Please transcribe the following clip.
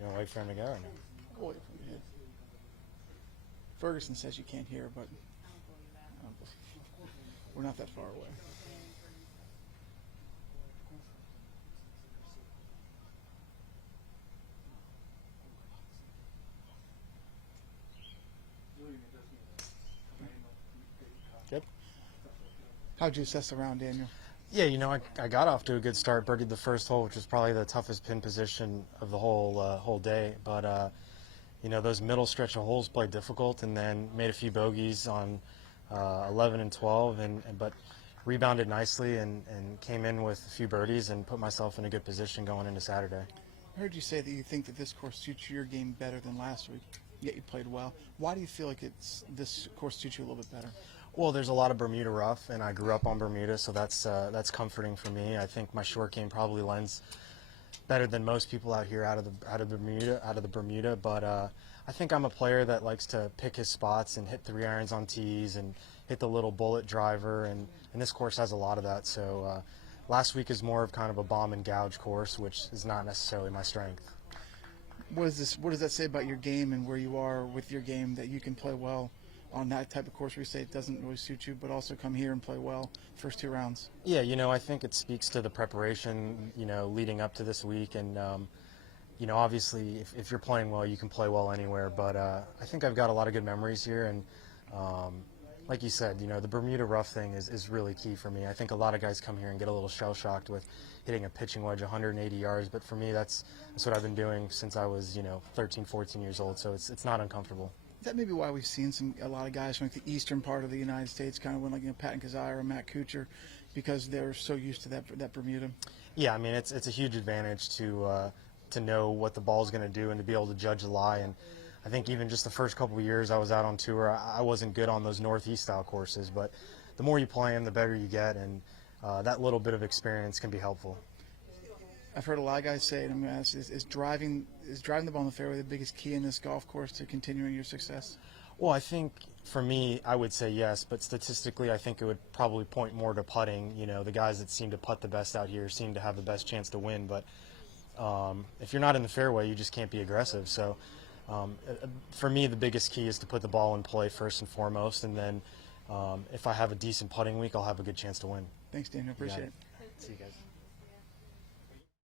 You want to wait for him to go or no? We'll wait for him to hit. Ferguson says you can't hear, but we're not that far away. Good. How'd you assess the round, Daniel? Yeah, I got off to a good start. Birdied the first hole, which was probably the toughest pin position of the whole day. But those middle stretch of holes played difficult, and then made a few bogeys on 11 and 12, but rebounded nicely and came in with a few birdies and put myself in a good position going into Saturday. I heard you say that you think that this course suits your game better than last week, yet you played well. Why do you feel like this course suits you a little bit better? Well, there's a lot of Bermuda rough, and I grew up on Bermuda, so that's comforting for me. I think my short game probably lends better than most people out here out of the Bermuda. But I think I'm a player that likes to pick his spots and hit 3 irons on tees and hit the little bullet driver, and this course has a lot of that. So last week is more of kind of a bomb and gouge course, which is not necessarily my strength. What does that say about your game and where you are with your game, that you can play well on that type of course where you say it doesn't really suit you, but also come here and play well first 2 rounds? Yeah, I think it speaks to the preparation, leading up to this week. And, obviously if you're playing well, you can play well anywhere. But I think I've got a lot of good memories here. And like you said, the Bermuda rough thing is really key for me. I think a lot of guys come here and get a little shell-shocked with hitting a pitching wedge 180 yards. But for me, that's what I've been doing since I was, 13, 14 years old. So it's not uncomfortable. Is that maybe why we've seen a lot of guys from the eastern part of the United States kind of win, like Pat and Kazai or Matt Kuchar, because they're so used to that Bermuda? Yeah, I mean it's a huge advantage to know what the ball's going to do and to be able to judge the lie. And I think even just the first couple of years I was out on tour, I wasn't good on those northeast style courses. But the more you play them, the better you get, and that little bit of experience can be helpful. I've heard a lot of guys say, and I'm going to ask, is driving the ball in the fairway the biggest key in this golf course to continuing your success? Well, I think for me, I would say yes, but statistically, I think it would probably point more to putting. The guys that seem to putt the best out here seem to have the best chance to win. But if you're not in the fairway, you just can't be aggressive. So for me, the biggest key is to put the ball in play first and foremost, and then if I have a decent putting week, I'll have a good chance to win. Thanks, Daniel. Appreciate it. See you guys.